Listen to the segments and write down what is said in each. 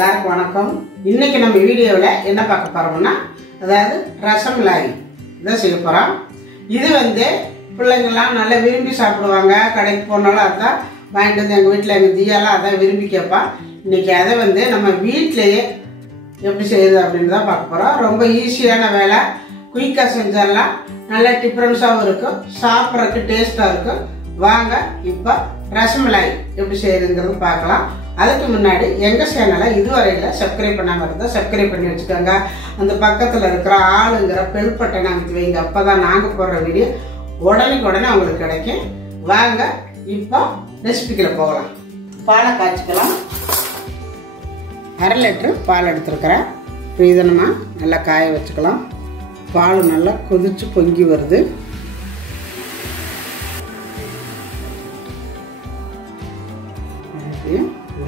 எல்லாருக்கும் வணக்கம். இன்னைக்கு நம்ம வீடியோவில் என்ன பார்க்க போறோம்னா, அதாவது ரசமலாய் இதான் செய்ய போறோம். இது பிள்ளைங்கள்லாம் நல்லா விரும்பி சாப்பிடுவாங்க. கடைக்கு போனாலும் அதான் வாங்கிட்டு வந்து எங்கள் வீட்டில் எங்கள் தீயாலாம் அதான் விரும்பி கேட்பா. இன்னைக்கு அதை நம்ம வீட்டிலையே எப்படி செய்யுது அப்படின்னு தான் பார்க்க போகிறோம். ரொம்ப ஈஸியான வேலை, குயிக்காக செஞ்சிடலாம். நல்லா டிஃப்ரென்ஸாகவும் இருக்கும், சாப்பிட்றதுக்கு டேஸ்ட்டாக இருக்கும். வாங்க இப்போ ரசமலாய் எப்படி செய்யுதுங்கிறது பார்க்கலாம். அதுக்கு முன்னாடி எங்கள் சேனலை இதுவரையில் சப்ஸ்கிரைப் பண்ணாமல் இருந்தால் சப்ஸ்கிரைப் பண்ணி வச்சுக்கோங்க. அந்த பக்கத்தில் இருக்கிற ஆளுங்கிற பெல் பட்டனை அமைத்து வைங்க. அப்போ தான் நாங்கள் போடுற வீடியோ உடனே அவங்களுக்கு கிடைக்கும். வாங்க இப்போ ரெசிபிக்கில் போகலாம். பாலை காய்ச்சிக்கலாம். 1/2 லிட்டரு பால் எடுத்துருக்கிறேன். இப்போ இதை நம்ம நல்லா காய வச்சுக்கலாம். பால் நல்லா கொதிச்சு பொங்கி வருது.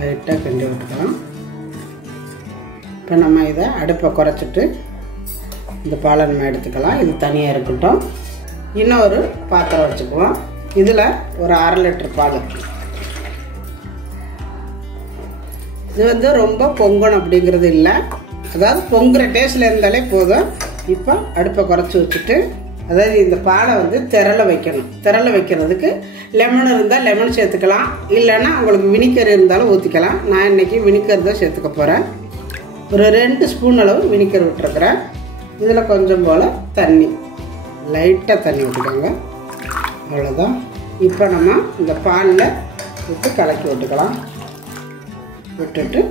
லைட்டாக கிண்டி விட்டுக்கலாம். இப்போ நம்ம இதை அடுப்பை குறைச்சிட்டு இந்த பாலை நம்ம எடுத்துக்கலாம். இது தனியாக இருக்கட்டும். இன்னொரு பாத்திரம் வச்சுக்குவோம். இதில் ஒரு 1/2 லிட்டர் பால். இது ரொம்ப பொங்கணும் அப்படிங்கிறது இல்லை, அதாவது பொங்குற டேஸ்ட்டில் இருந்தாலே போதும். இப்போ அடுப்பை குறைச்சி வச்சுட்டு, அதாவது இந்த பாலை திரள வைக்கணும். திரள வைக்கிறதுக்கு லெமன் இருந்தால் லெமன் சேர்த்துக்கலாம், இல்லைன்னா உங்களுக்கு வினிகர் இருந்தாலும் ஊற்றிக்கலாம். நான் இன்றைக்கி வினிகர் தான் சேர்த்துக்க போகிறேன். ஒரு 2 ஸ்பூன் அளவு வினிகர் விட்டுருக்குறேன். இதில் கொஞ்சம் போல் தண்ணி, லைட்டாக தண்ணி விட்டுக்கோங்க. அவ்வளோதான். இப்போ நம்ம இந்த பாலில் விட்டு கலக்கி விட்டுக்கலாம். விட்டுட்டு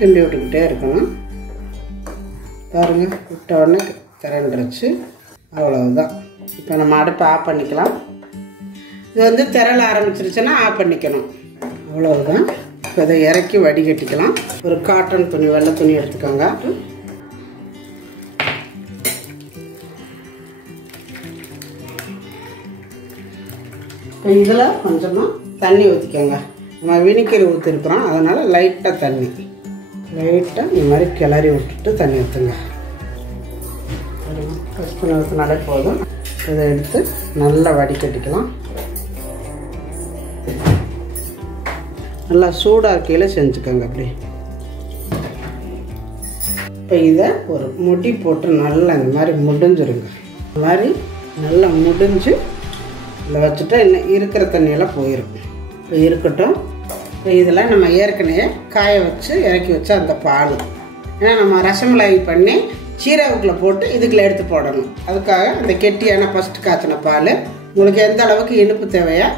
கிண்டி விட்டுக்கிட்டே இருக்கணும். பாருங்கள், விட்ட உடனே திரண்டுருச்சு. அவ்வளவுதான். இப்போ நம்ம அடுப்பை ஆஃப் பண்ணிக்கலாம். இது திரள ஆரம்பிச்சிருச்சுன்னா ஆஃப் பண்ணிக்கணும். அவ்வளவுதான். இப்போ இதை இறக்கி வடிகட்டிக்கலாம். ஒரு காட்டன் துணி, வெள்ளை துணி எடுத்துக்கோங்க. இப்போ இதில் கொஞ்சமாக தண்ணி ஊற்றிக்கோங்க. நம்ம வினிகர் ஊற்றிருக்கிறோம், அதனால் லைட்டாக தண்ணி, லைட்டாக இந்த மாதிரி கிளறி விட்டுட்டு தண்ணி ஊற்றுங்க. ஸ்பூன் ஊற்றினாலே போதும். இதை எடுத்து நல்லா வடிகட்டிக்கலாம். நல்லா சூடாக இருக்கையில் செஞ்சுக்கோங்க. அப்படி இப்போ இதை ஒரு முடி போட்டு நல்லா இந்த மாதிரி முடிஞ்சிருங்க. இந்த மாதிரி நல்லா முடிஞ்சு இதில் வச்சுட்டா இன்னும் இருக்கிற தண்ணியெல்லாம் போயிடும். இப்போ இருக்கட்டும். இப்போ இதில் நம்ம ஏற்கனவே காய வச்சு இறக்கி வச்ச அந்த பால், ஏன்னா நம்ம ரசமலாய் பண்ணி சீரகக்குள்ளே போட்டு இதுக்குள்ளே எடுத்து போடணும். அதுக்காக அந்த கெட்டியான ஃபஸ்ட்டு காய்ச்சின பால். உங்களுக்கு எந்த அளவுக்கு இனிப்பு தேவையோ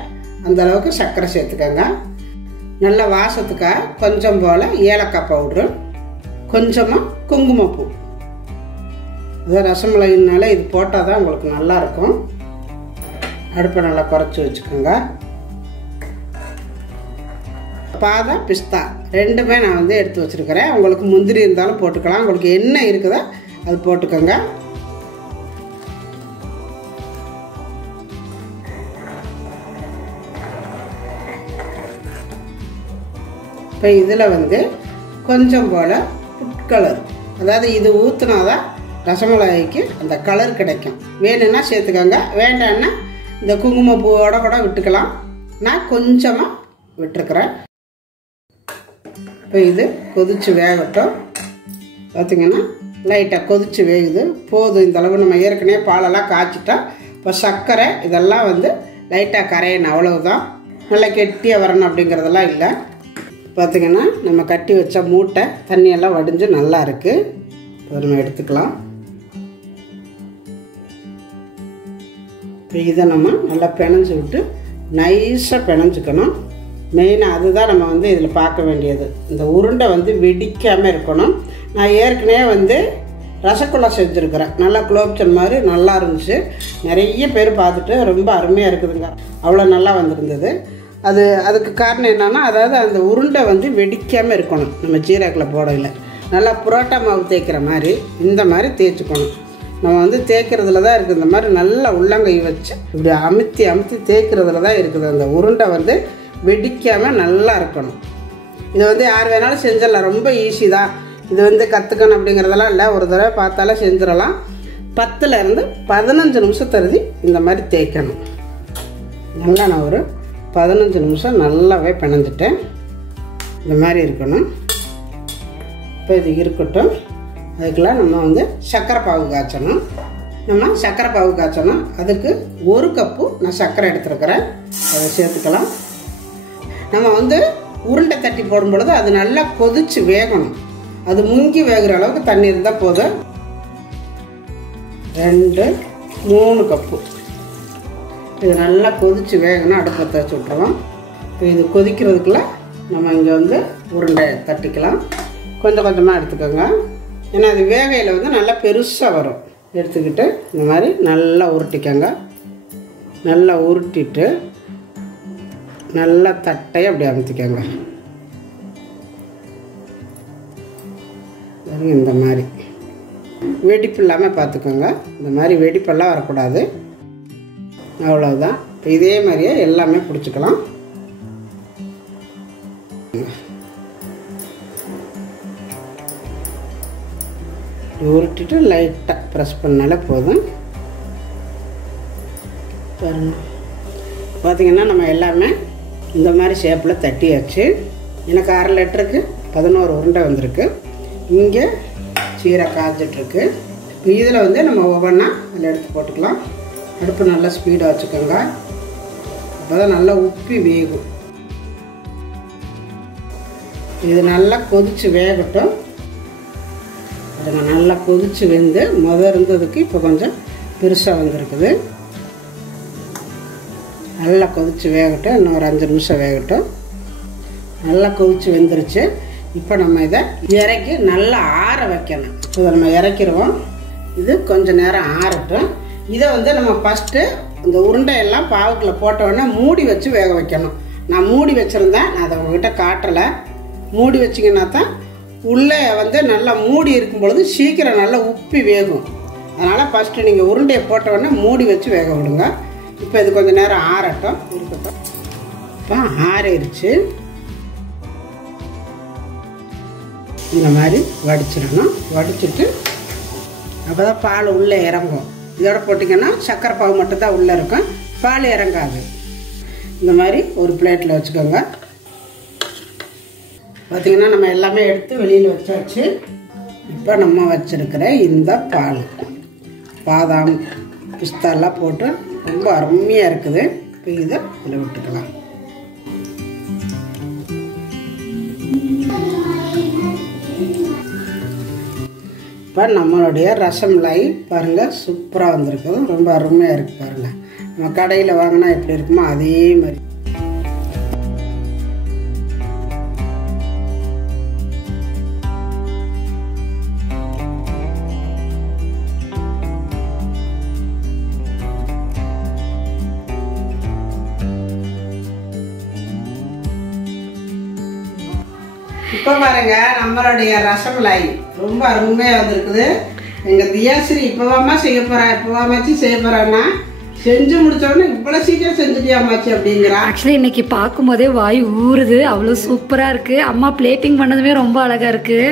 அந்த அளவுக்கு சர்க்கரை சேர்த்துக்கோங்க. நல்ல வாசத்துக்காக கொஞ்சம் போல் ஏலக்காய் பவுட்ரு, கொஞ்சமாக குங்குமப்பூ. அதாவது ரசமலாயினால இது போட்டால் தான் உங்களுக்கு நல்லாயிருக்கும். அடுப்பை நல்லா குறைச்சி வச்சுக்கோங்க. பாதாம் பிஸ்தா ரெண்டுமே நான் எடுத்து வச்சுருக்கிறேன். உங்களுக்கு முந்திரி இருந்தாலும் போட்டுக்கலாம், உங்களுக்கு என்ன இருக்குதோ அது போட்டுக்கோங்க. இப்போ இதில் கொஞ்சம் போல் ஃபுட் கலர், அதாவது இது ஊற்றுனாதான் ரசமலாய்க்கு அந்த கலர் கிடைக்கும். வேணும்னா சேர்த்துக்கோங்க, வேண்டான்னா இந்த குங்குமப்பூவோட கூட விட்டுக்கலாம். நான் கொஞ்சமாக விட்டுருக்குறேன். இப்போ இது கொதித்து வேகட்டும். பார்த்திங்கன்னா லைட்டாக கொதித்து வேகுது. போதும் இந்த அளவு. நம்ம ஏற்கனவே பாலெல்லாம் காய்ச்சிட்டா. இப்போ சர்க்கரை இதெல்லாம் லைட்டாக கரையணும், அவ்வளவுதான். நல்லா கெட்டியாக வரணும் அப்படிங்கிறதெல்லாம் இல்லை. பார்த்திங்கன்னா நம்ம கட்டி வச்ச மூட்டை தண்ணியெல்லாம் வடிஞ்சு நல்லா இருக்குது. இப்போ நம்ம எடுத்துக்கலாம். இப்போ இதை நம்ம நல்லா பிணைஞ்சு விட்டு நைஸாக பிணைஞ்சிக்கணும். மெயினாக அதுதான் நம்ம இதில் பார்க்க வேண்டியது. இந்த உருண்டை வெடிக்காமல் இருக்கணும். நான் ஏற்கனவே ரசகுல்லா செஞ்சுருக்கிறேன். நல்லா குலோப்ஜான் மாதிரி நல்லா இருந்துச்சு. நிறைய பேர் பார்த்துட்டு ரொம்ப அருமையாக இருக்குதுங்க, அவ்வளோ நல்லா வந்திருந்தது. அதுக்கு காரணம் என்னென்னா, அதாவது அந்த உருண்டை வெடிக்காமல் இருக்கணும். நம்ம ஜீரகில் போடல நல்லா புரோட்டா மாவு தேய்க்கிற மாதிரி இந்த மாதிரி தேய்ச்சிக்கணும். நம்ம தேய்க்கிறதுல தான் இருக்குது. இந்த மாதிரி நல்லா உள்ளங்கை வச்சு இப்படி அமுத்தி தேய்க்கிறதுல தான் இருக்குது. அந்த உருண்டை வெடிக்காமல் நல்லா இருக்கணும். இது யார் வேணாலும் செஞ்சிடலாம், ரொம்ப ஈஸி தான். இது கற்றுக்கணும் அப்படிங்கிறதெல்லாம் இல்லை, ஒரு தடவை பார்த்தாலே செஞ்சிடலாம். 10லேருந்து 15 நிமிஷம் தருதி இந்த மாதிரி தேய்க்கணும். நல்லா நான் ஒரு 15 நிமிஷம் நல்லாவே பிணைஞ்சிட்டேன். இந்த மாதிரி இருக்கணும். இப்போ இது இருக்கட்டும். அதுக்கெல்லாம் நம்ம வந்து சர்க்கரை பாகு காய்ச்சணும். அதுக்கு 1 கப்பு நான் சர்க்கரை எடுத்துருக்கிறேன். அதை சேர்த்துக்கலாம். நம்ம வந்து உருண்டை தட்டி போடும் பொழுது அது நல்லா கொதிச்சு வேகணும். அது முங்கி வேகிற அளவுக்கு தண்ணி இருந்தால் போதும். 2-3 கப்பு. இது நல்லா கொதிச்சு வேகணும். அடுப்பத்தை வச்சு விட்டுருவோம். இது கொதிக்கிறதுக்குள்ள நம்ம இங்கே வந்து உருண்டை தட்டிக்கலாம். கொஞ்சம் கொஞ்சமாக எடுத்துக்கோங்க. ஏன்னா அது வேகையில் வந்து நல்லா பெருசாக வரும். எடுத்துக்கிட்டு இந்த மாதிரி நல்லா உருட்டிக்கோங்க. நல்லா உருட்டிட்டு நல்லா தட்டையை அப்படி அமுத்திக்கோங்க. இந்த மாதிரி வெடிப்பு இல்லாமல் பார்த்துக்கோங்க. இந்த மாதிரி வெடிப்பெல்லாம் வரக்கூடாது. அவ்வளோதான். இப்போ இதே மாதிரியே எல்லாமே பிடிச்சிக்கலாம். உருட்டிட்டு லைட்டாக ப்ரெஸ் பண்ணாலே போதும். பாருங்க, பார்த்திங்கன்னா நம்ம எல்லாமே இந்த மாதிரி ஷேப்பில் தட்டியாச்சு. எனக்கு 1/2 லிட்டருக்கு 11 உருண்டை வந்திருக்கு. இங்கே சீரை காய்ச்சிட்ருக்கு. இதில் வந்து நம்ம ஒவ்வொன்றா அதில் எடுத்து போட்டுக்கலாம். அடுப்பு நல்லா ஸ்பீடாக வச்சுக்கோங்க. அப்போ தான் நல்லா உப்பி வேகும். இது நல்லா கொதித்து வேகட்டும். அதுங்க நல்லா கொதித்து வெந்து இருந்ததுக்கு இப்போ கொஞ்சம் பெருசாக வந்திருக்குது. நல்லா கொதித்து வேகட்டும். இன்னும் ஒரு 5 நிமிஷம் வேகட்டும். நல்லா கொதித்து வெந்துருச்சு. இப்போ நம்ம இதை இறக்கி நல்லா ஆற வைக்கணும். இதை நம்ம இறக்கிடுவோம். இது கொஞ்சம் நேரம் ஆறட்டும். இதை வந்து நம்ம ஃபஸ்ட்டு இந்த உருண்டையெல்லாம் பாவுக்குள்ளே போட்டோடனே மூடி வச்சு வேக வைக்கணும். நான் மூடி வச்சுருந்தேன். நான் அதை உங்கள்கிட்ட காட்டலை. மூடி வச்சிங்கன்னா தான் உள்ளே வந்து நல்லா மூடி இருக்கும் பொழுது சீக்கிரம் நல்லா உப்பி வேகும். அதனால் ஃபஸ்ட்டு நீங்கள் உருண்டையை போட்டோடனே மூடி வச்சு வேக விடுங்க. இப்போ இது கொஞ்சம் நேரம் ஆறட்டும். இருக்கட்டும். இப்போ ஆறிடுச்சு. இந்த மாதிரி வடிச்சிடணும். வடிச்சிட்டு அப்போ தான் பால் உள்ளே இறங்கும். இதோட போட்டிங்கன்னா சர்க்கரை பாகு மட்டும்தான் உள்ளே இருக்கும், பால் இறங்காது. இந்த மாதிரி ஒரு பிளேட்டில் வச்சுக்கோங்க. பார்த்திங்கன்னா நம்ம எல்லாமே எடுத்து வெளியில் வச்சாச்சு. இப்போ நம்ம வச்சுருக்கிற இந்த பால் பாதாம் பிஸ்தாலாம் போட்டு ரொம்ப அருமையாக இருக்குது. இப்போ இதை இதில் விட்டுக்கலாம். இப்போ நம்மளுடைய ரசமலாய் பாருங்கள் சூப்பராக வந்திருக்கு. ரொம்ப அருமையாக இருக்குது பாருங்கள். நம்ம கடையில் வாங்கினா எப்படி இருக்குமோ அதே மாதிரி. இப்போ பாருங்க நம்மளுடைய ரசமலாய் ரொம்ப அருமையாக வந்திருக்குது. எங்கள் தியாஸ்ரீ இப்போவாமா செய்ய போகிறா, இப்போவாமாச்சு செய்ய போகிறான்னா செஞ்சு முடிச்சோடனே இவ்வளோ சீக்கிரம் செஞ்சுட்டியாமாச்சு அப்படிங்கிறா. ஆக்சுவலி இன்னைக்கு பார்க்கும்போதே வாய் ஊறுது. அவ்வளோ சூப்பராக இருக்குது. அம்மா பிளேட்டிங் பண்ணதுமே ரொம்ப அழகாக இருக்குது.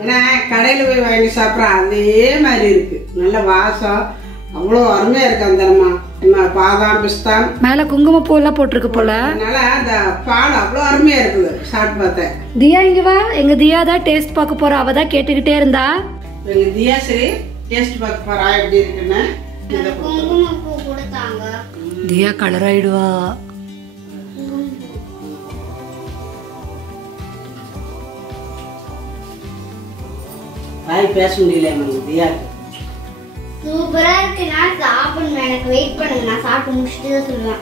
ஏன்னா கடையில் போய் வாங்கி சாப்பிட்ற அதே மாதிரி இருக்குது. நல்ல வாசம் அவ்வளோ அருமையாக இருக்குது. அந்த பாதாம் பிஸ்தா மேலே குங்குமப்பூ எல்லாம் போட்டிருக்கு போல. அதனால அந்த பால் அவ்வளோ அருமையாக இருக்குது. சாப்பிட்டு பார்த்தேன். தியா இங்கே வா. எங்கள் தியா தான் டேஸ்ட் பார்க்க போகிறா. அவள் தான் கேட்டுக்கிட்டே இருந்தா. எங்கள் தியாஸ்ரீ டேஸ்ட் பார்க்க போகிறா எப்படி இருக்குன்னு. தியா கலர் ஆயிடுவா. வாய் பேச முடியல தியா. சூப்பரா இருக்கு. நான் சாப்பிடணும். எனக்கு வெயிட் பண்ணுங்க. நான் சாப்பிட்டு முடிச்சுட்டு தான் சொல்லுவேன்.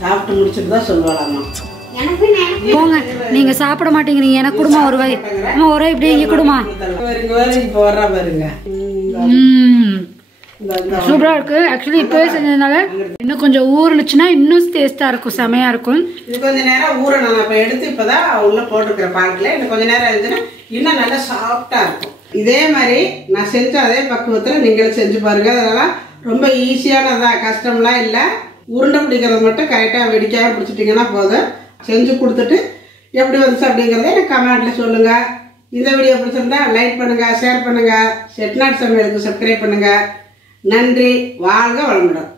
சாப்பிட்டு முடிச்சுட்டு தான் சொல்லுவாளாமா. போங்க, நீங்க சாப்பிட மாட்டேங்கிறீங்க. எனக்கு குடுமா ஒரு வாய். அம்மா ஒரு வாய் இப்படியே இங்கே குடுமா. இப்போ வர்றா பாருங்க. சூப்பரா இருக்கு. ஆக்சுவலி இப்பவே செஞ்சதுனால இன்னும் கொஞ்சம் ஊறுனுச்சுன்னா இன்னும் டேஸ்டா இருக்கும். செமையா இருக்கும். இது கொஞ்ச நேரம் ஊறணும். இப்போ எடுத்து இப்பதான் உள்ள போட்டுருக்கிற பாட்டில் இன்னும் கொஞ்ச நேரம் இருந்துன்னா இன்னும் நல்லா சாஃப்டா இருக்கும். இதே மாதிரி நான் செஞ்ச அதே பக்குவத்தில் நீங்களும் செஞ்சு பாருங்க. அதெல்லாம் ரொம்ப ஈஸியானதான், கஷ்டம்லாம் இல்லை. உருண்டை பிடிக்கிறது மட்டும் கரெக்டாக வெடிக்காம பிடிச்சிட்டிங்கன்னா போதும். செஞ்சு கொடுத்துட்டு எப்படி வந்துச்சு அப்படிங்கிறத எனக்கு கமெண்ட்ல சொல்லுங்க. இந்த வீடியோ பிடிச்சிருந்தா லைக் பண்ணுங்க, ஷேர் பண்ணுங்க, செட்டிநாடு சமையலுக்கு சப்ஸ்கிரைப் பண்ணுங்க. நன்றி. வாழ்க வளமுடன்.